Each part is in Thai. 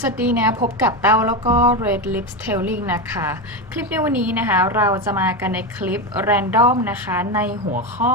สวัสดีนะพบกับเต้าแล้วก็ Red Lips Telling นะคะ คลิปในวันนี้นะคะ เราจะมากันในคลิป Random นะคะ ในหัวข้อ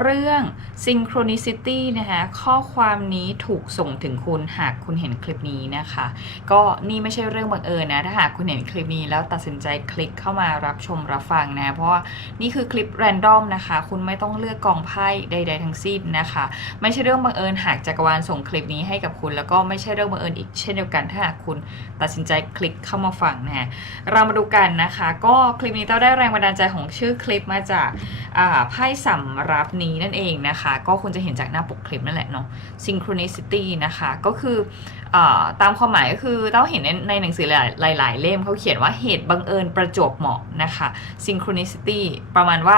เรื่อง Synchronicity นะคะ ข้อความนี้ถูกส่งถึงคุณหากคุณเห็นคลิปนี้นะคะ ก็นี่ไม่ใช่เรื่องบังเอิญนะ ถ้าหากคุณเห็นคลิปนี้แล้วตัดสินใจคลิกเข้ามารับชมรับฟังนะ เพราะว่านี่คือคลิป Random นะคะ คุณไม่ต้องเลือกกองไพ่ใด ๆ ทั้งสิ้นนะคะ ไม่ใช่เรื่องบังเอิญหากจักรวาลส่งคลิปนี้ให้กับคุณ แล้วก็ไม่ใช่เรื่องบังเอิญอีกเช่นเดียวกันถ้าหากคุณตัดสินใจคลิกเข้ามาฟังนะฮะเรามาดูกันนะคะ ก็คลิปนี้เต้าได้แรงบันดาลใจของชื่อคลิปมาจากไพ่สำรับนี้นั่นเองนะคะ ก็คุณจะเห็นจากหน้าปกคลิปนั่นแหละเนาะ synchronicity นะคะ ก็คืออตามความหมายก็คือเต้าเห็นในในหนังสือหลาย ๆ เล่มเขาเขียนว่าเหตุบังเอิญประจวบเหมาะนะคะ synchronicity ประมาณว่า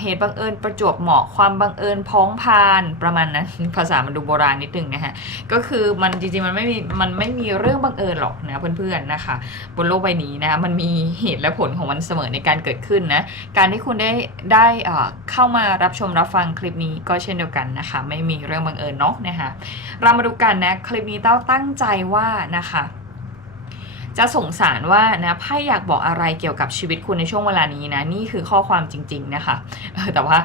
เหตุบังเอิญประจวบเหมาะความบังเอิญพ้องพานประมาณนั้นภาษามันดูโบราณนิดนึงนะฮะก็คือมันจริง ๆ มันไม่มีมันไม่มีเรื่องบังเอิญหรอกนะเพื่อน ๆ นะคะ บนโลกใบนี้นะคะมันมีเหตุและผลของมันเสมอในการเกิดขึ้นนะการที่คุณได้ได้เข้ามารับชมรับฟังคลิปนี้ก็เช่นเดียวกันนะคะ ไม่มีเรื่องบังเอิญเนาะนะคะเรามาดูกันนะคลิปนี้เต้าตั้งใจว่านะคะจะส่งสารว่านะไพ่อยากบอกอะไรเกี่ยวกับชีวิตคุณในช่วงเวลานี้นะนี่คือข้อความจริง ๆ นะคะแต่ว่า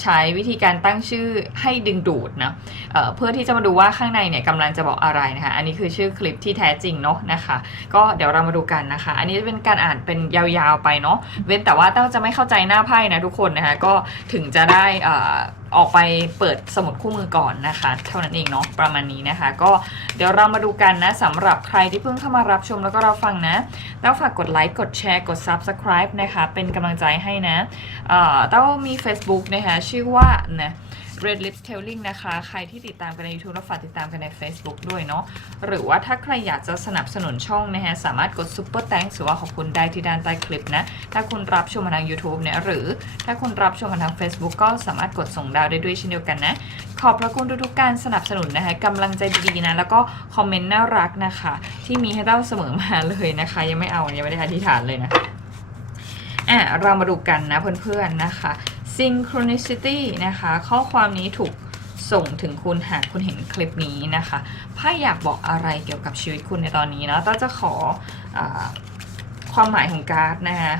ใช้วิธีการตั้งชื่อให้ดึงดูดนะเเพื่อที่จะมาดูว่าข้างในเนี่ยกำลังจะบอกอะไรนะคะอันนี้คือชื่อคลิปที่แท้จริงเนาะนะคะ ก็เดี๋ยวเรามาดูกันนะคะ อันนี้จะเป็นการอ่านเป็นยาวๆไปเนาะเว้นแต่ว่าเต้าจะไม่เข้าใจหน้าไพ่นะทุกคนนะคะก็ถึงจะได้ ออกไปเปิดสมุดคู่มือก่อนนะคะ เท่านั้นเองเนาะประมาณนี้นะคะ ก็เดี๋ยวเรามาดูกันนะสำหรับใครที่เพิ่งเข้ามารับชมแล้วก็รับฟังนะแล้วฝากกดไลค์กดแชร์กด Subscribe นะคะ เป็นกำลังใจให้นะเอ่อเต้ามี Facebook นะคะ ชื่อว่านะ Red Lips Telling นะคะ ใครที่ติดตามกันใน YouTube แล้วฝากติดตามกันใน Facebook ด้วยเนาะหรือว่าถ้าใครอยากจะสนับสนุนช่องนะฮะ สามารถกด Super Thanks หรือว่าขอบคุณได้ที่ด้านใต้คลิปนะ ถ้าคุณรับชมมาทาง YouTube เนี่ยหรือถ้าคุณรับชมมาทาง Facebook ก็สามารถกดส่งดาวได้ด้วยเช่นเดียวกันนะ ขอบพระคุณทุกๆการสนับสนุนนะคะกำลังใจดีๆนะ แล้วก็คอมเมนต์น่ารักนะคะ ที่มีให้เต้าเสมอมาเลยนะคะ ยังไม่เอายังไม่ได้อธิษฐานเลยนะอะเรามาดูกันนะเพื่อนๆนะคะ synchronicity นะคะ ข้อความนี้ถูกส่งถึงคุณหากคุณเห็นคลิปนี้นะคะไพ่อยากบอกอะไรเกี่ยวกับชีวิตคุณในตอนนี้นะต้าจะขออความหมายของการ์ดนะคะ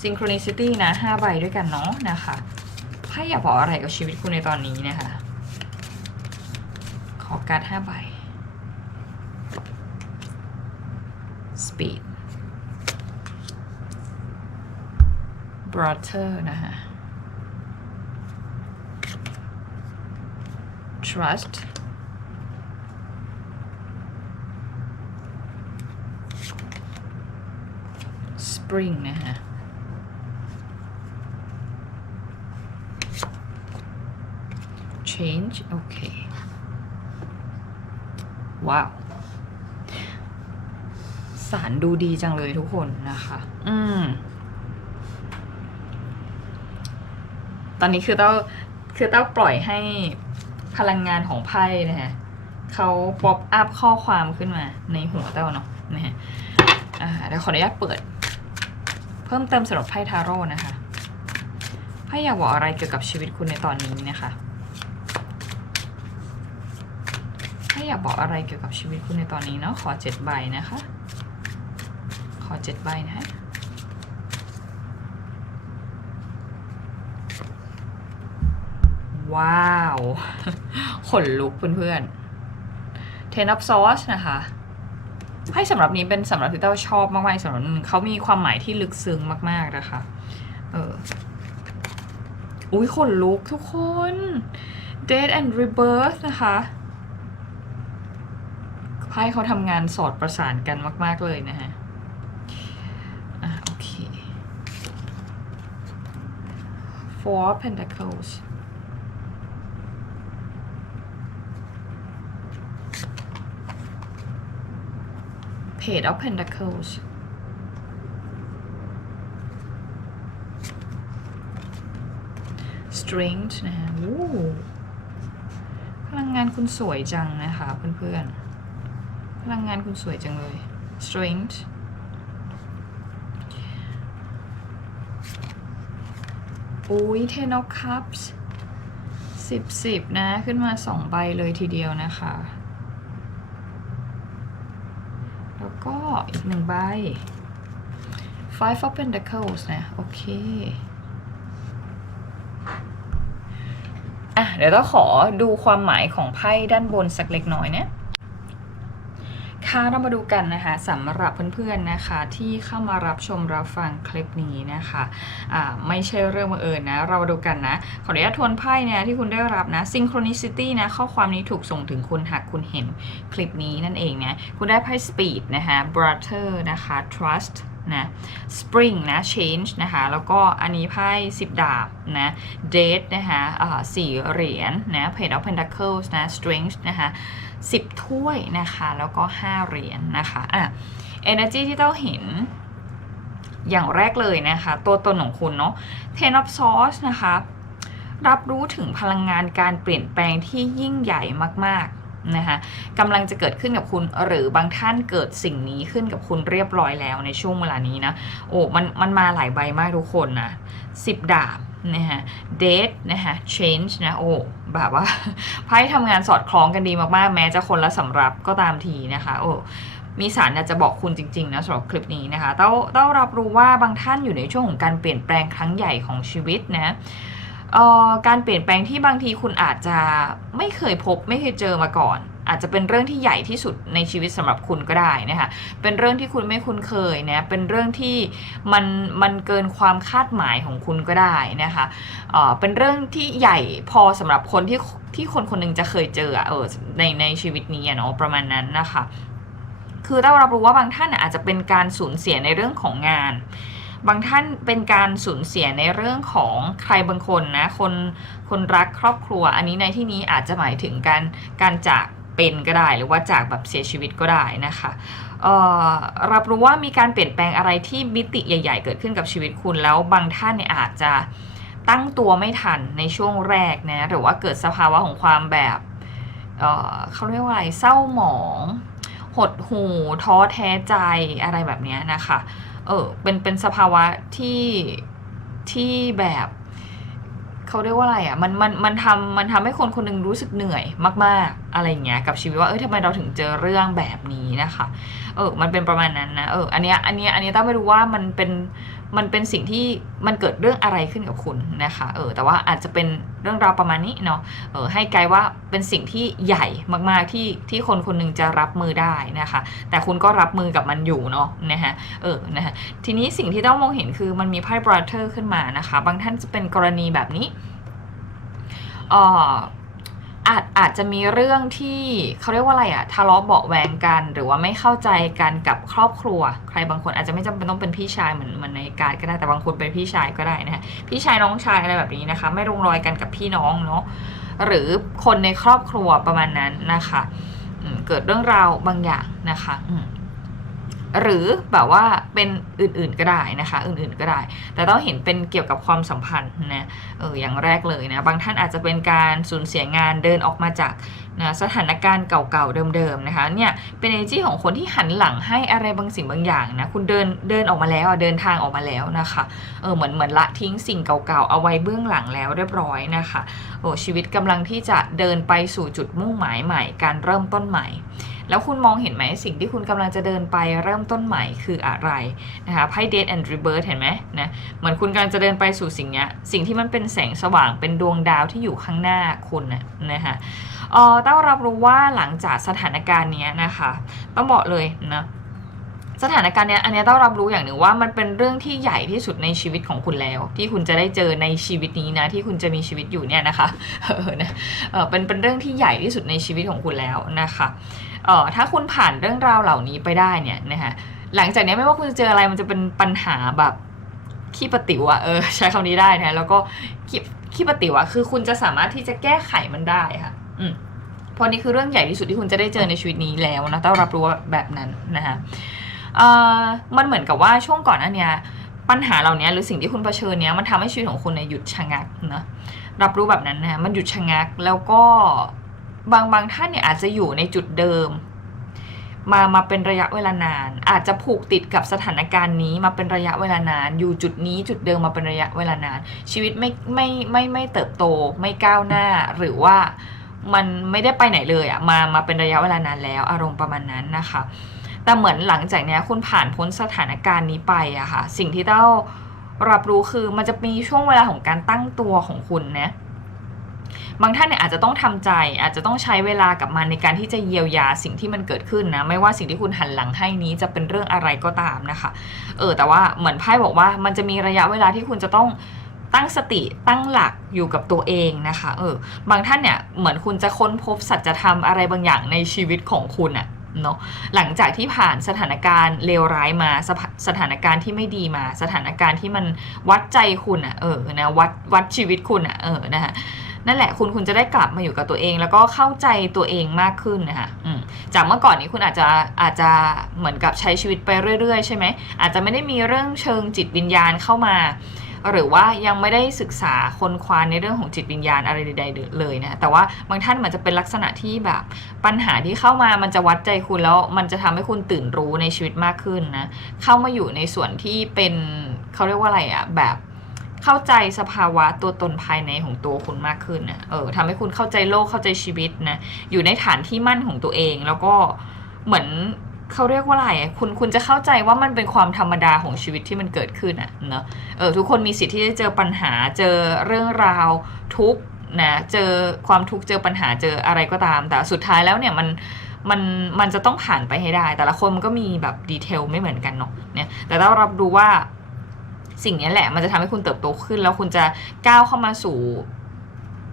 synchronicity นะ5ใบด้วยกันเนาะนะคะไพ่อยากบอกอะไรกับชีวิตคุณในตอนนี้นะคะ ขอการ์ด5ใบ speed brother นะคะ trust spring นะคะ change โอเค ว้าวสารดูดีจังเลยทุกคนนะคะ อืม อนนี้คือเต้าคือเต้าปล่อยให้พลังงานของไพ่นะฮะเขาป๊อปอัพข้อความขึ้นมาในหัวเต้าเนาะนะฮะเดี๋ยวขออนุญาตเปิด เพิ่มเติมสำหรับไพ่ทาโร่นะคะไพ่อยากบอกอะไรเกี่ยวกับชีวิตคุณในตอนนี้นะคะไพ่อยากบอกอะไรเกี่ยวกับชีวิตคุณในตอนนี้เนาะขอเจ็ดใบนะคะ ขอเจ็ดใบนะฮะ ว้าว ขนลุกเพื่อนๆ Ten of Swords นะคะไพ่สำหรับนี้เป็นสำหรับที่เต้าชอบมากๆสำหรับนึงเขามีความหมายที่ลึกซึ้งมากๆนะคะ เออ อุ้ยขนลุกทุกคน Death and Rebirth นะคะไพ่เขาทำงานสอดประสานกันมาก ๆ เลยนะฮะอะโอเค Four Pentacles Page of Pentacles Strength นะฮะวู้พลังงานคุณสวยจังนะคะเพื่อนๆ พลังงานคุณสวยจังเลย Strength อุ้ย Ten of Cups สิบสิบนะ ขึ้นมาสองใบเลยทีเดียวนะคะ แล้วก็อีกหนึ่งใบ five of pentacles นะ โอเคอะเดี๋ยวต้องขอดูความหมายของไพ่ด้านบนสักเล็กน้อยเนี่ย ค่ะเรามาดูกันนะคะสำหรับเพื่อนๆนะคะที่เข้ามารับชมรับฟังคลิปนี้นะคะะไม่ใช่เรื่องบังเอิญนะ เรามาดูกันนะ ขออนุญาตทวนไพ่เนี่ยที่คุณได้รับนะ synchronicity นะข้อความนี้ถูกส่งถึงคุณหากคุณเห็นคลิปนี้นั่นเองนะ คุณได้ไพ่ speed นะคะ brother นะคะ trust นะ spring นะ change นะคะ แล้วก็อันนี้ไพ่10ดาบนะ date นะคะสี่เหรียญนะ page of pentacles นะ strength นะคะ10ถ้วยนะคะ แล้วก็5เหรียญนะคะอะ energy ที่ต้องเห็นอย่างแรกเลยนะคะ ตัวตนของคุณเนาะ ten of swords นะคะ รับรู้ถึงพลังงานการเปลี่ยนแปลงที่ยิ่งใหญ่มาก นะคะกำลังจะเกิดขึ้นกับคุณหรือบางท่านเกิดสิ่งนี้ขึ้นกับคุณเรียบร้อยแล้วในช่วงเวลานี้นะโอ้มันมันมาหลายใบมากทุกคนนะสิบดาบนะฮะ date นะคะ change นะโอ้แบบว่าไพ่ทำงานสอดคล้องกันดีมากๆ แม้จะคนละสำรับก็ตามทีนะคะโอ้มีสารอยากจะบอกคุณจริงๆนะสำหรับคลิปนี้นะคะต้องต้องรับรู้ว่าบางท่านอยู่ในช่วงของการเปลี่ยนแปลงครั้งใหญ่ของชีวิตนะ การเปลี่ยนแปลงที่บางทีคุณอาจจะไม่เคยพบไม่เคยเจอมาก่อน อาจจะเป็นเรื่องที่ใหญ่ที่สุดในชีวิตสำหรับคุณก็ได้นะคะเป็นเรื่องที่คุณไม่คุ้นเคยนะเป็นเรื่องที่มันมันเกินความคาดหมายของคุณก็ได้นะคะเออเป็นเรื่องที่ใหญ่พอสำหรับคนที่ที่คนคนหนึงจะเคยเจอเออในในชีวิตนี้เนาะประมาณนั้นนะคะคือต้องรับรู้ว่าบางท่านอาจจะเป็นการสูญเสียในเรื่องของงาน บางท่านเป็นการสูญเสียในเรื่องของใครบางคนนะ คนคนรักครอบครัว อันนี้ในที่นี้อาจจะหมายถึงการการจากเป็นก็ได้หรือว่าจากแบบเสียชีวิตก็ได้นะคะรับรู้ว่ามีการเปลี่ยนแปลงอะไรที่มิติใหญ่ ๆ เกิดขึ้นกับชีวิตคุณแล้วบางท่านเนี่ยอาจจะตั้งตัวไม่ทันในช่วงแรกนะหรือว่าเกิดสภาวะของความแบบเเขาเรียกว่าอะไรเศร้าหมอง หดหู่ท้อแท้ใจอะไรแบบนี้นะคะ เออเป็นเป็นสภาวะที่ที่แบบเขาเรียกว่าอะไรอะมันมันมันทำมันทำให้คนคนหนึงรู้สึกเหนื่อยมาก ๆ อะไรอย่างเงี้ยกับชีวิตว่าเออทำไมเราถึงเจอเรื่องแบบนี้นะคะ เออ มันเป็นประมาณนั้นนะเอออันเนี้ยอันเนี้ยอันเนี้ยต้องไม่รู้ว่ามันเป็น มันเป็นสิ่งที่มันเกิดเรื่องอะไรขึ้นกับคุณนะคะเออแต่ว่าอาจจะเป็นเรื่องราวประมาณนี้เนาะเออให้ไกลว่าเป็นสิ่งที่ใหญ่มากๆที่ที่คนคนหนึงจะรับมือได้นะคะ แต่คุณก็รับมือกับมันอยู่เนาะนะฮะเออนะฮะทีนี้สิ่งที่ต้องมองเห็นคือมันมีไพ่ brother ขึ้นมานะคะ บางท่านจะเป็นกรณีแบบนี้อ่อ อาจอาจจะมีเรื่องที่เขาเรียกว่าอะไรอะทะเลาะเบาะแวงกัน หรือว่าไม่เข้าใจกันกับครอบครัว ใครบางคนอาจจะไม่จำเป็นต้องเป็นพี่ชายเหมือนเหมือนในการก็ได้แต่บางคนเป็นพี่ชายก็ได้นะฮะพี่ชายน้องชายอะไรแบบนี้นะคะ ไม่ลงรอยกันกับพี่น้องเนาะหรือคนในครอบครัวประมาณนั้นนะคะเกิดเรื่องราวบางอย่างนะคะอื หรือแบบว่าเป็นอื่นๆก็ได้นะคะ อื่นๆก็ได้ แต่ต้องเห็นเป็นเกี่ยวกับความสัมพันธ์นะเอออย่างแรกเลยนะบางท่านอาจจะเป็นการสูญเสียงานเดินออกมาจากนะสถานการณ์เก่าๆเดิมๆนะคะเนี่ยเป็น energy ของคนที่หันหลังให้อะไรบางสิ่งบางอย่างนะคุณเดินเดินออกมาแล้วเดินทางออกมาแล้วนะคะเออเหมือนเหมือนละทิ้งสิ่งเก่าๆเอาไว้เบื้องหลังแล้วเรียบร้อยนะคะโอ้ชีวิตกำลังที่จะเดินไปสู่จุดมุ่งหมายใหม่ การเริ่มต้นใหม่ แล้วคุณมองเห็นไหมสิ่งที่คุณกำลังจะเดินไปเริ่มต้นใหม่คืออะไรนะคะไพ่ Death and Rebirth เห็นไหมนะเหมือนคุณกำลังจะเดินไปสู่สิ่งเนี้ยสิ่งที่มันเป็นแสงสว่างเป็นดวงดาวที่อยู่ข้างหน้าคุณนะนะคะเออต้องรับรู้ว่าหลังจากสถานการณ์เนี้ยนะคะ ต้องบอกเลยนะสถานการณ์เนี้ยอันเนี้ยต้องรับรู้อย่างหนึ่งว่ามันเป็นเรื่องที่ใหญ่ที่สุดในชีวิตของคุณแล้ว ที่คุณจะได้เจอในชีวิตนี้นะที่คุณจะมีชีวิตอยู่เนี่ยนะคะเออนะเออเป็นเป็นเรื่องที่ใหญ่ที่สุดในชีวิตของคุณแล้วนะคะ เออถ้าคุณผ่านเรื่องราวเหล่านี้ไปได้เนี่ยนะคะหลังจากนี้ไม่ว่าคุณจะเจออะไรมันจะเป็นปัญหาแบบขี้ปะติ๋วะเออใช้คำนี้ได้นะแล้วก็ขี้ขี้ปะติ๋วะคือคุณจะสามารถที่จะแก้ไขมันได้ค่ะ อืมพราะนี่คือเรื่องใหญ่ที่สุดที่คุณจะได้เจอในชีวิตนี้แล้วนะต้องรับรู้แบบนั้นนะคะเออมันเหมือนกับว่าช่วงก่อนหน้าเนี้ยปัญหาเหล่านี้หรือสิ่งที่คุณเผชิญเนี้ยมันทำให้ชีวิตของคุณเนี่ยหยุดชะงักนะรับรู้แบบนั้นนะมันหยุดชะงักแล้วก็ บางบางท่านเนี่ยอาจจะอยู่ในจุดเดิม มามาเป็นระยะเวลานาน อาจจะผูกติดกับสถานการณ์นี้มาเป็นระยะเวลานาน อยู่จุดนี้จุดเดิมมาเป็นระยะเวลานาน ชีวิตไม่ไม่ไม่ไม่เติบโตไม่ก้าวหน้าหรือว่ามันไม่ได้ไปไหนเลยอะมามาเป็นระยะเวลานานแล้ว อารมณ์ประมาณนั้นนะคะ แต่เหมือนหลังจากนี้คุณผ่านพ้นสถานการณ์นี้ไปอะค่ะ สิ่งที่เต้ารับรู้คือมันจะมีช่วงเวลาของการตั้งตัวของคุณนะ บางท่านเนี่ยอาจจะต้องทำใจ อาจจะต้องใช้เวลากับมันในการที่จะเยียวยาสิ่งที่มันเกิดขึ้นนะ ไม่ว่าสิ่งที่คุณหันหลังให้นี้จะเป็นเรื่องอะไรก็ตามนะคะ เออ แต่ว่าเหมือนไพ่บอกว่ามันจะมีระยะเวลาที่คุณจะต้องตั้งสติตั้งหลักอยู่กับตัวเองนะคะ เออ บางท่านเนี่ยเหมือนคุณจะค้นพบสัจธรรมอะไรบางอย่างในชีวิตของคุณอะเนาะหลังจากที่ผ่านสถานการณ์เลวร้ายมาสถาสถานการณ์ที่ไม่ดีมา สถานการณ์ที่มันวัดใจคุณอะเออนะวัดวัดชีวิตคุณอะเออนะคะ นั่นแหละคุณคุณจะได้กลับมาอยู่กับตัวเอง แล้วก็เข้าใจตัวเองมากขึ้นนะคะจากเมื่อก่อนนี้คุณอาจจะอาจจะเหมือนกับใช้ชีวิตไปเรื่อยๆ ใช่ไหมอาจจะไม่ได้มีเรื่องเชิงจิตวิญญาณเข้ามาหรือว่ายังไม่ได้ศึกษาคนคว้านในเรื่องของจิตวิญญาณอะไรใดๆเลยนะ แต่ว่าบางท่านมันจะเป็นลักษณะที่แบบปัญหาที่เข้ามามันจะวัดใจคุณแล้วมันจะทำให้คุณตื่นรู้ในชีวิตมากขึ้นนะ เข้ามาอยู่ในส่วนที่เป็นเขาเรียกว่าอะไรอะแบบ เข้าใจสภาวะตัวตนภายในของตัวคุณมากขึ้นนะเออทำให้คุณเข้าใจโลกเข้าใจชีวิตนะอยู่ในฐานที่มั่นของตัวเอง แล้วก็เหมือนเขาเรียกว่าอะไรคุณคุณจะเข้าใจว่ามันเป็นความธรรมดาของชีวิตที่มันเกิดขึ้นอะเนอะเออทุกคนมีสิทธิ์ที่จะเจอปัญหาเจอเรื่องราวทุกนะเจอความทุกข์เจอปัญหาเจออะไรก็ตาม แต่สุดท้ายแล้วเนี่ยมันมันมันจะต้องผ่านไปให้ได้ แต่ละคนมันก็มีแบบดีเทลไม่เหมือนกันเนาะเนี่ยแต่เรารับรู้ว่า สิ่งนี้แหละ มันจะทำให้คุณเติบโตขึ้น แล้วคุณจะก้าวเข้ามาสู่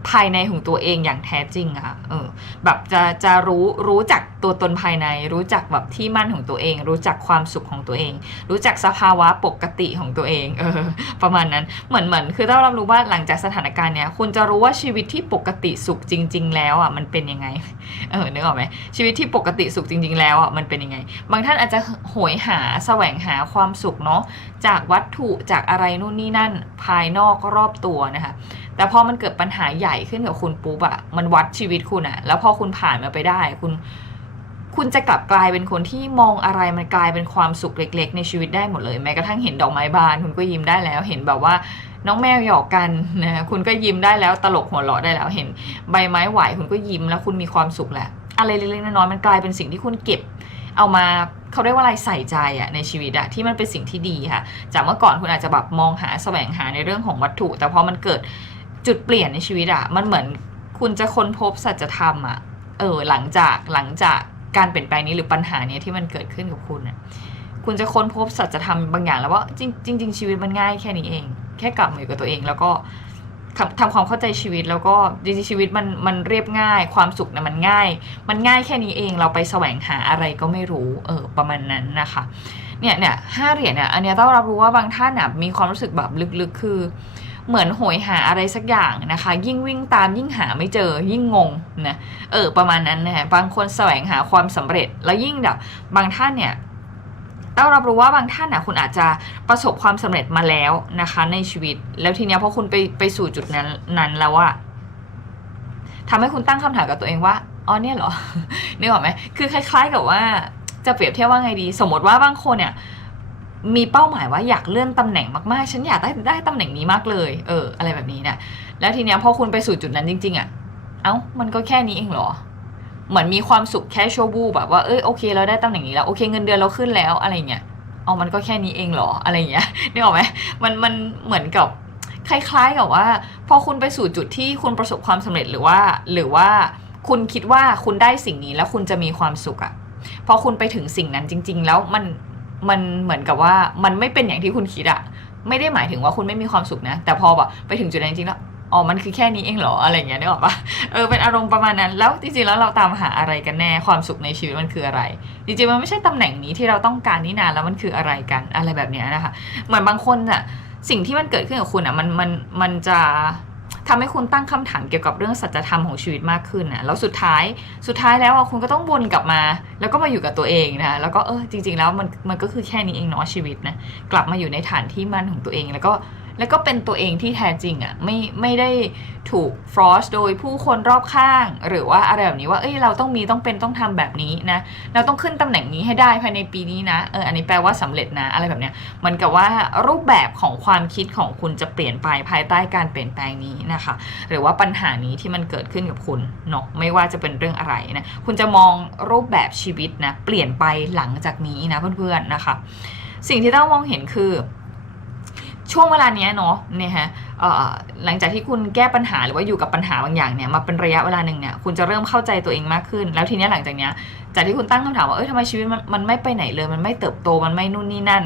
ภายในของตัวเองอย่างแท้จริงอะค่ะเออแบบจะจะรู้รู้จัก ตัวตนภายใน รู้จักแบบที่มั่นของตัวเอง รู้จักความสุขของตัวเอง รู้จักสภาวะปกติของตัวเองเออประมาณนั้นเหมือนเหมือนคือถ้าเรารู้ว่าหลังจากสถานการณ์เนี้ยคุณจะรู้ว่าชีวิตที่ปกติสุขจริง ๆ แล้วอะมันเป็นยังไงเออนึกออกไหมชีวิตที่ปกติสุขจริง ๆ แล้วอะมันเป็นยังไง บางท่านอาจจะโหยหาแสวงหาความสุขเนาะจากวัตถุจากอะไรนู่นนี่นั่นภายนอกรอบตัวนะคะแต่พอมันเกิดปัญหาใหญ่ขึ้นกับคุณปุ๊บอะมันวัดชีวิตคุณอะแล้วพอคุณผ่านมาไปได้คุณ คุณจะกลับกลายเป็นคนที่มองอะไรมันกลายเป็นความสุขเล็ก ๆ ในชีวิตได้หมดเลย แม้กระทั่งเห็นดอกไม้บาน คุณก็ยิ้มได้แล้ว เห็นแบบว่าน้องแมวหยอกกันนะคุณก็ยิ้มได้แล้วตลกหัวเราะได้แล้ว เห็นใบไม้ไหวคุณก็ยิ้มแล้วคุณมีความสุขแหละอะไรเล็กๆน้อยๆมันกลายเป็นสิ่งที่คุณเก็บ เอามาเขาเรียกว่าอะไรใส่ใจอะในชีวิตอะที่มันเป็นสิ่งที่ดีค่ะ จากเมื่อก่อนคุณอาจจะแบบมองหาแสวงหาในเรื่องของวัตถุ แต่พอมันเกิดจุดเปลี่ยนในชีวิตอะมันเหมือนคุณจะค้นพบสัจธรรมอะเออหลังจากหลังจาก การเปลี่ยนแปลงนี้หรือปัญหาเนี้ยที่มันเกิดขึ้นกับคุณอะคุณจะค้นพบสัจธรรมบางอย่างแล้วว่าจริงจริงๆชีวิตมันง่ายแค่นี้เอง แค่กลับมาอยู่กับตัวเอง แล้วก็ทำทำความเข้าใจชีวิตแล้วก็จริงๆชีวิตมันมันเรียบง่าย ความสุขนะมันง่าย มันง่ายแค่นี้เองเราไปแสวงหาอะไรก็ไม่รู้เออประมาณนั้นนะคะเนี่ยเนี่ยห้าเหรียญเนี่ยอันนี้ต้องรับรู้ว่าบางท่านอะมีความรู้สึกแบบลึกๆ คือ เหมือนโหยหาอะไรสักอย่างนะคะ ยิ่งวิ่งตามยิ่งหาไม่เจอยิ่งงงนะเออประมาณนั้นนะฮะบางคนแสวงหาความสำเร็จแล้วยิ่งแบบบางท่านเนี่ยต้องรับรู้ว่าบางท่านอะคุณอาจจะประสบความสำเร็จมาแล้วนะคะในชีวิต แล้วทีเนี้ยพอคุณไปไปสู่จุดนั้นนั้นแล้วอะทำให้คุณตั้งคำถามกับตัวเองว่าอ๋อเนี่ยเหรอนึกออกไหมคือคล้าย ๆ กับว่าจะเปรียบเทียบว่าไงดี สมมติว่าบางคนเนี่ย มีเป้าหมายว่าอยากเลื่อนตำแหน่งมากๆ ฉันอยากได้ได้ตำแหน่งนี้มากเลย เออ อะไรแบบนี้เนะแล้วทีเนี้ยพอคุณไปสู่จุดนั้นจริง ๆอะ่ะ เอ้า มันก็แค่นี้เองเหรอ เหมือนมีความสุขแค่ชั่วบูแบบว่า เอ้ย โอเค เราได้ตำแหน่งนี้แล้ว โอเค เงินเดือนเราขึ้นแล้วอะไรเงี้ย เอามันก็แค่นี้เองเหรอ อะไรเงี้ยนึกออกไหมมันมันเหมือนกับคล้ายๆกับว่า พอคุณไปสู่จุดที่คุณประสบความสำเร็จหรือว่า หรือว่าคุณคิดว่าคุณได้สิ่งนี้แล้วคุณจะมีความสุขอะพอคุณไปถึงสิ่งนั้นจริง ๆ แล้วมัน มันเหมือนกับว่ามันไม่เป็นอย่างที่คุณคิดอะไม่ได้หมายถึงว่าคุณไม่มีความสุขนะ แต่พอแบบไปถึงจุดนั้นจริงๆแล้วอ๋อ มันคือแค่นี้เองเหรอ อะไรอย่างเงี้ยนึกออกปะเออ เป็นอารมณ์ประมาณนั้น แล้วจริงๆ แล้วเราตามหาอะไรกันแน่ ความสุขในชีวิตมันคืออะไร จริงๆ มันไม่ใช่ตำแหน่งนี้ที่เราต้องการนี่นานแล้วมันคืออะไรกัน อะไรแบบเนี้ยนะคะ เหมือนบางคนอะสิ่งที่มันเกิดขึ้นกับคุณอะมัน มัน มันจะ ทำให้คุณตั้งคำถามเกี่ยวกับเรื่องสัจธรรมของชีวิตมากขึ้นนะแล้วสุดท้ายสุดท้ายแล้วอะคุณก็ต้องวนกลับมา แล้วก็มาอยู่กับตัวเองนะแล้วก็เออจริง ๆ แล้วมันมันก็คือแค่นี้เองเนาะชีวิตนะกลับมาอยู่ในฐานที่มั่นของตัวเองแล้วก็ แล้วก็เป็นตัวเองที่แท้จริงอะ่ะไม่ไม่ได้ถูกฟรอสโดยผู้คนรอบข้าง หรือว่าอะไรแบบนี้ว่าเอ้ยเราต้องมีต้องเป็นต้องทำแบบนี้นะ เราต้องขึ้นตำแหน่งนี้ให้ได้ภายในปีนี้นะเอออันนี้แปลว่าสำเร็จนะ อะไรแบบเนี้ยเหมือนกับว่ารูปแบบของความคิดของคุณจะเปลี่ยนไปภายใต้การเปลี่ยนแปลงนี้นะคะ หรือว่าปัญหานี้ที่มันเกิดขึ้นกับคุณเนาะไม่ว่าจะเป็นเรื่องอะไรนะคุณจะมองรูปแบบชีวิตนะเปลี่ยนไปหลังจากนี้นะเพื่อนๆนะคะ สิ่งที่ต้องมองเห็นคือ ช่วงเวลาเนี้ยเนาะเนี่ยฮะหลังจากที่คุณแก้ปัญหาหรือว่าอยู่กับปัญหาบางอย่างเนี่ยมาเป็นระยะเวลาหนึ่งเนี่ยคุณจะเริ่มเข้าใจตัวเองมากขึ้น แล้วทีเนี้ยหลังจากเนี้ยจากที่คุณตั้งคำถามว่าเอ้ยทำไมชีวิตมันมันไม่ไปไหนเลย มันไม่เติบโตมันไม่นู่นนี่นั่น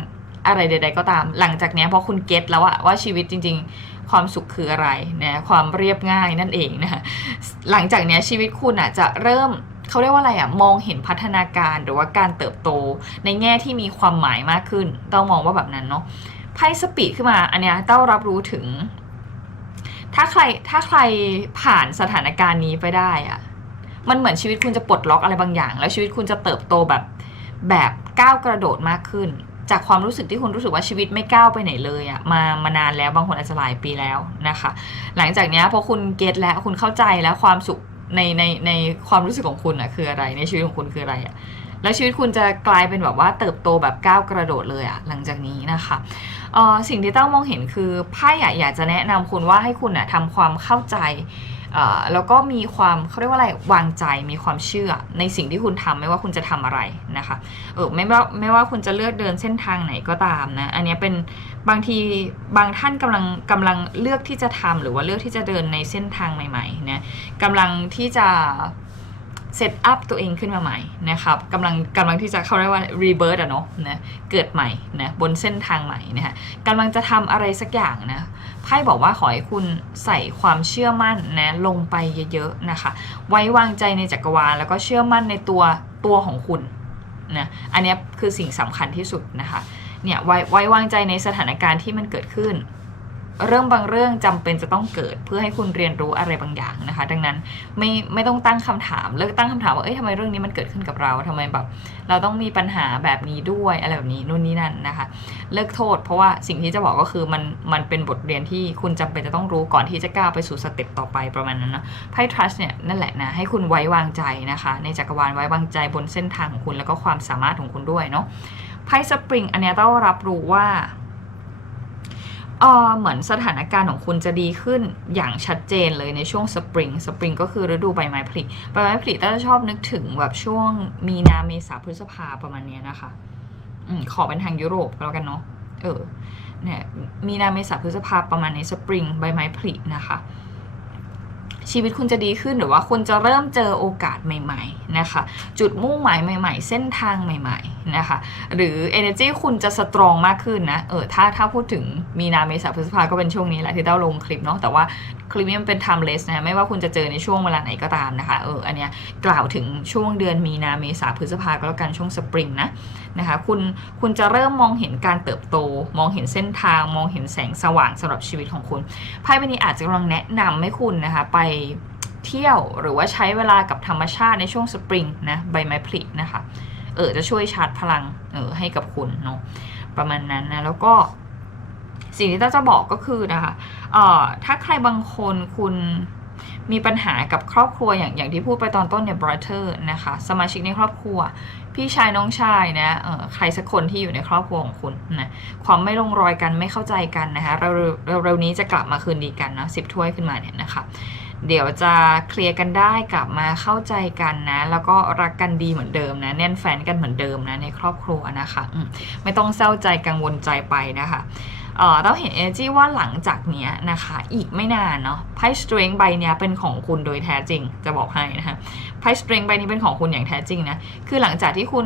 อะไรใด ๆ ก็ตาม หลังจากเนี้ยพอคุณเก็ตแล้วอะว่าชีวิตจริง ๆ ความสุขคืออะไรนะความเรียบง่ายนั่นเองนะคะหลังจากเนี้ยชีวิตคุณอะจะเริ่มเขาเรียกว่าอะไรอะมองเห็นพัฒนาการหรือว่าการเติบโตในแง่ที่มีความหมายมากขึ้น ต้องมองว่าแบบนั้นเนาะ ไพ่สปีดขึ้นมา อันเนี้ยเต้ารับรู้ถึง ถ้าใครถ้าใครผ่านสถานการณ์นี้ไปได้อะมันเหมือนชีวิตคุณจะปลดล็อกอะไรบางอย่าง แล้วชีวิตคุณจะเติบโตแบบแบบก้าวกระโดดมากขึ้น จากความรู้สึกที่คุณรู้สึกว่าชีวิตไม่ก้าวไปไหนเลยอะมามานานแล้วบางคนอาจจะหลายปีแล้วนะคะ หลังจากนี้พอคุณเก็ตแล้วคุณเข้าใจแล้วความสุขในในในความรู้สึกของคุณอะคืออะไร ในชีวิตของคุณคืออะไรอะแล้วชีวิตคุณจะกลายเป็นแบบว่าเติบโตแบบก้าวกระโดดเลยอะหลังจากนี้นะคะ เอ่อสิ่งที่ต้องมองเห็นคือไพ่อะอยากจะแนะนำคุณว่าให้คุณอะทำความเข้าใจเอ่อแล้วก็มีความเขาเรียกว่าอะไรวางใจมีความเชื่อในสิ่งที่คุณทำไม่ว่าคุณจะทำอะไรนะคะเออไม่ว่าไม่ว่าคุณจะเลือกเดินเส้นทางไหนก็ตามนะอันเนี้ยเป็นบางทีบางท่านกำลังกำลังเลือกที่จะทำหรือว่าเลือกที่จะเดินในเส้นทางใหม่ๆนะกำลังที่จะ เซตอัพตัวเองขึ้นมาใหม่นะครับกำลังกำลังที่จะเขาเรียกว่ารีเบิร์ตอะเนาะนะเกิดใหม่นะบนเส้นทางใหม่นะฮะกำลังจะทำอะไรสักอย่างนะไพ่บอกว่าขอให้คุณใส่ความเชื่อมั่นนะลงไปเยอะๆนะคะ ไว้วางใจในจักรวาลแล้วก็เชื่อมั่นในตัวตัวของคุณนะอันนี้คือสิ่งสำคัญที่สุดนะคะเนี่ยไว้ไว้วางใจในสถานการณ์ที่มันเกิดขึ้น เรื่องบางเรื่องจำเป็นจะต้องเกิดเพื่อให้คุณเรียนรู้อะไรบางอย่างนะคะ ดังนั้นไม่ไม่ต้องตั้งคำถามเลิกตั้งคำถามว่าเอ้ยทำไมเรื่องนี้มันเกิดขึ้นกับเราทำไมแบบเราต้องมีปัญหาแบบนี้ด้วยอะไรแบบนี้นู่นนี่นั่นนะคะ เลิกโทษ เพราะว่าสิ่งที่จะบอกก็คือมันมันเป็นบทเรียนที่คุณจำเป็นจะต้องรู้ก่อนที่จะก้าวไปสู่สเต็ปต่อไปประมาณนั้นนะไพ่ trust เนี่ยนั่นแหละนะให้คุณไว้วางใจนะคะ ในจักรวาลไว้วางใจบนเส้นทางของคุณแล้วก็ความสามารถของคุณด้วยเนาะไพ่สปริงอันนี้ต้องรับรู้ว่า เออเหมือนสถานการณ์ของคุณจะดีขึ้นอย่างชัดเจนเลยในช่วงสปริงสปริงก็คือฤดูใบไม้ผลิใบไม้ผลิต้าจะชอบนึกถึงแบบช่วงมีนาเมษาพฤษภาประมาณเนี้ยนะคะอืมขอเป็นทางยุโรปก็แล้วกันเนาะเออเนี่ยมีนาเมษาพฤษภาประมาณในสปริงใบไม้ผลินะคะ ชีวิตคุณจะดีขึ้นหรือว่าคุณจะเริ่มเจอโอกาสใหม่ๆนะคะ จุดมุ่งหมายใหม่ ๆ เส้นทางใหม่ๆนะคะ หรือ energy คุณจะสตรองมากขึ้นนะเออถ้าถ้าพูดถึงมีนาเมษาพฤษภาก็เป็นช่วงนี้แหละที่เต้าลงคลิปเนาะแต่ว่าคลิปนี้มันเป็น timeless นะไม่ว่าคุณจะเจอในช่วงเวลาไหนก็ตามนะคะเอออันเนี้ยกล่าวถึงช่วงเดือนมีนาเมษาพฤษภาก็แล้วกันช่วงสปริงนะนะคะคุณคุณจะเริ่มมองเห็นการเติบโต มองเห็นเส้นทาง มองเห็นแสงสว่างสำหรับชีวิตของคุณไพ่ใบนี้อาจจะกำลังแนะนำให้คุณนะคะไปเที่ยวหรือว่าใช้เวลากับธรรมชาติในช่วงสปริงนะใบไม้ผลินะคะเออจะช่วยชาร์จพลังเออให้กับคุณเนาะประมาณนั้นนะแล้วก็สิ่งที่ต้าจะบอกก็คือนะคะเอ่อถ้าใครบางคนคุณมีปัญหากับครอบครัวอย่างอย่างที่พูดไปตอนต้นเนี่ย brother นะคะสมาชิกในครอบครัว พี่ชายน้องชายนะเออใครสักคนที่อยู่ในครอบครัวของคุณนะความไม่ลงรอยกันไม่เข้าใจกันนะคะเราเราเร็วนี้จะกลับมาคืนดีกันนะสิบถ้วยขึ้นมาเนี่ยนะคะ เดี๋ยวจะเคลียร์กันได้กลับมาเข้าใจกันนะ แล้วก็รักกันดีเหมือนเดิมนะ แน่นแฟนกันเหมือนเดิมนะในครอบครัวนะคะมไม่ต้องเศร้าใจกังวลใจไปนะคะเออเราเห็น energy ว่าหลังจากเนี้ยนะคะ อีกไม่นานเนาะไพ่ strength ใบเนี้ยเป็นของคุณโดยแท้จริง จะบอกให้นะคะไพ่ strength ใบนี้เป็นของคุณอย่างแท้จริงนะ คือหลังจากที่คุณ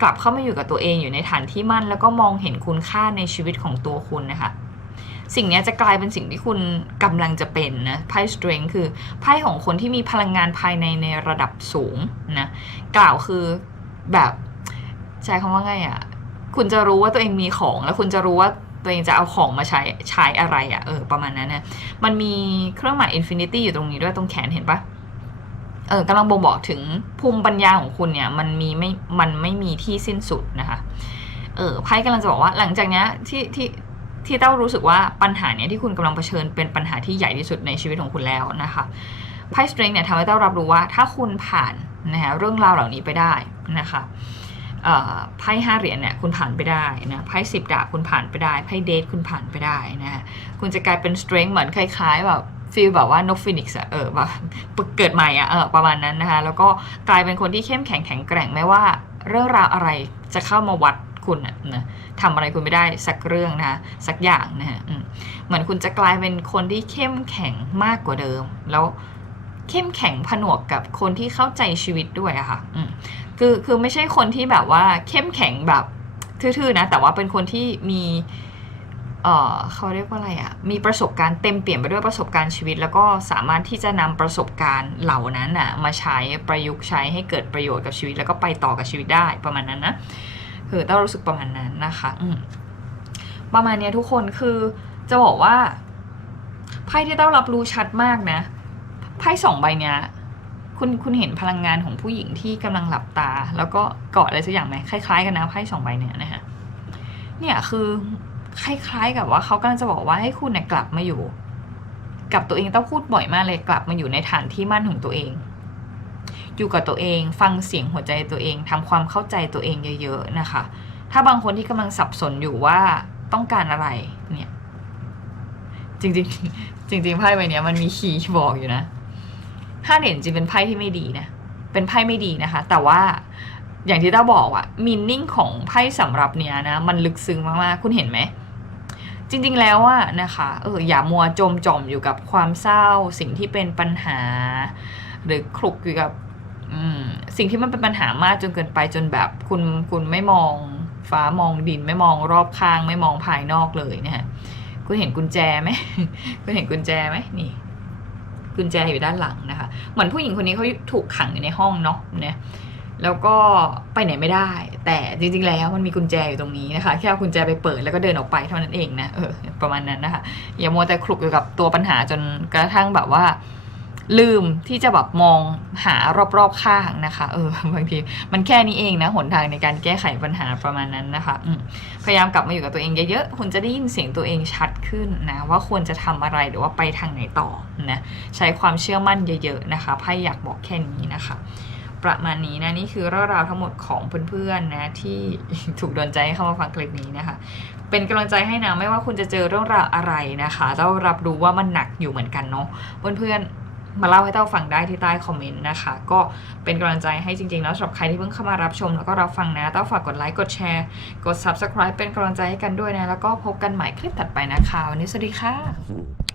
กลับเข้ามาอยู่กับตัวเองอยู่ในฐานที่มั่น แล้วก็มองเห็นคุณค่าในชีวิตของตัวคุณนะคะ สิ่งนี้จะกลายเป็นสิ่งที่คุณกำลังจะเป็นนะไพ่ strength คือไพ่ของคนที่มีพลังงานภายในในระดับสูงนะกล่าวคือแบบใช้คำว่าไงอะ่ะคุณจะรู้ว่าตัวเองมีของ แล้วคุณจะรู้ว่าตัวเองจะเอาของมาใช้ใช้อะไรอะ่ะเออประมาณนั้นนะมันมีเครื่องหมาย infinity อยู่ตรงนี้ด้วยตรงแขนเห็นปะเออกำลังบ่งบอกถึงภูมิปัญญาของคุณเนี่ยมันมีไม่มันไม่มีที่สิ้นสุดนะคะเออไพ่กำลังจะบอกว่าหลังจากเนี้ยที่ที่ ที่เต้ารู้สึกว่าปัญหาเนี้ยที่คุณกำลังเผชิญเป็นปัญหาที่ใหญ่ที่สุดในชีวิตของคุณแล้วนะคะไพ่ strength เนี่ยทำให้เต้ารับรู้ว่าถ้าคุณผ่านนะคะเรื่องราวเหล่านี้ไปได้นะคะไพ่ห้าเหรียญเนี่ยคุณผ่านไปได้นะไพ่สิบดาบคุณผ่านไปได้ไพ่เดทคุณผ่านไปได้นะคะคุณจะกลายเป็น strength เหมือนคล้ายๆแบบฟีลแบบว่านกฟินิกซ์อะเออแบบเกิดใหม่อะเออประมาณนั้นนะคะแล้วก็กลายเป็นคนที่เข้มแข็งแข็งแกร่งไม่ว่าเรื่องราวอะไรจะเข้ามาวัด คุณนะทำอะไรคุณไม่ได้สักเรื่องนะคะสักอย่างนะฮะเหมือนคุณจะกลายเป็นคนที่เข้มแข็งมากกว่าเดิม แล้วเข้มแข็งผนวกกับคนที่เข้าใจชีวิตด้วยอะค่ะคือคือไม่ใช่คนที่แบบว่าเข้มแข็งแบบทื่อๆนะ แต่ว่าเป็นคนที่มีเออเขาเรียกว่าอะไรอะมีประสบการณ์เต็มเปี่ยมไปด้วยประสบการณ์ชีวิต แล้วก็สามารถที่จะนำประสบการณ์เหล่านั้นอะมาใช้ประยุกต์ใช้ให้เกิดประโยชน์กับชีวิต แล้วก็ไปต่อกับชีวิตได้ประมาณนั้นนะ คือต้องรู้สึกประมาณนั้นนะคะอืมประมาณนี้ทุกคนคือจะบอกว่าไพ่ที่เต้ารับรู้ชัดมากนะไพ่สองใบเนี้ยคุณคุณเห็นพลังงานของผู้หญิงที่กำลังหลับตา แล้วก็เกาะอะไรสักอย่างไหมคล้ายๆ กันนะไพ่สองใบเนี้ยนะฮะเนี่ยคือคล้ายๆกับว่าเขากำลังจะบอกว่าให้คุณเนี่ยกลับมาอยู่ กับตัวเองต้องพูดบ่อยมากเลยกลับมาอยู่ในฐานที่มั่นของตัวเอง อยู่กับตัวเอง ฟังเสียงหัวใจตัวเองทำความเข้าใจตัวเองเยอะ ๆ นะคะ ถ้าบางคนที่กำลังสับสนอยู่ว่าต้องการอะไรเนี่ยจริงๆ จริงๆไพ่ใบนี้มันมีคีย์บอกอยู่นะห้าเหรียญจริงเป็นไพ่ที่ไม่ดีนะเป็นไพ่ไม่ดีนะคะ แต่ว่าอย่างที่ต้าบอกอะมินนิ่งของไพ่สำหรับเนี้ยนะ มันลึกซึ้งมากๆ คุณเห็นไหม จริงๆแล้วอะนะคะเอออย่ามัวจมจอมอยู่กับความเศร้า สิ่งที่เป็นปัญหา หรือคลุกอยู่กับ สิ่งที่มันเป็นปัญหามากจนเกินไปจนแบบคุณคุณไม่มองฟ้ามองดินไม่มองรอบข้าง ไม่มองภายนอกเลยนะฮะคุณเห็นกุญแจไหมคุณเห็นกุญแจไหมนี่กุญแจอยู่ด้านหลังนะคะ เหมือนผู้หญิงคนนี้เขาถูกขังอยู่ในห้องเนาะเนี่ยแล้วก็ไปไหนไม่ได้ แต่จริงๆแล้วมันมีกุญแจอยู่ตรงนี้นะคะแค่เอากุญแจไปเปิดแล้วก็เดินออกไปเท่านั้นเองนะเออประมาณนั้นนะคะอย่ามัวแต่คลุกอยู่กับตัวปัญหาจนกระทั่งแบบว่า ลืมที่จะแบบมองหารอบๆข้างนะคะ เออบางทีมันแค่นี้เองนะหนทางในการแก้ไขปัญหาประมาณนั้นนะคะพยายามกลับมาอยู่กับตัวเองเยอะๆคุณจะได้ยินเสียงตัวเองชัดขึ้นนะว่าควรจะทำอะไรหรือว่าไปทางไหนต่อนะใช้ความเชื่อมั่นเยอะๆนะคะไพ่อยากบอกแค่นี้นะคะ ประมาณนี้นะนี่คือเรื่องราวทั้งหมดของเพื่อนๆนะที่ถูกโดนใจให้เข้ามาฟังคลิปนี้นะคะเป็นกำลังใจให้นะไม่ว่าคุณจะเจอเรื่องราวอะไรนะคะต้องรับรู้ว่ามันหนักอยู่เหมือนกันเนาะเพื่อนๆ มาเล่าให้เต้าฟังได้ที่ใต้คอมเมนต์นะคะ ก็เป็นกำลังใจให้จริงๆ แล้วสำหรับใครที่เพิ่งเข้ามารับชม แล้วก็รับฟังนะเต้าฝากกดไลค์กดแชร์กด subscribe เป็นกำลังใจให้กันด้วยนะ แล้วก็พบกันใหม่คลิปถัดไปนะคะวันนี้สวัสดีค่ะ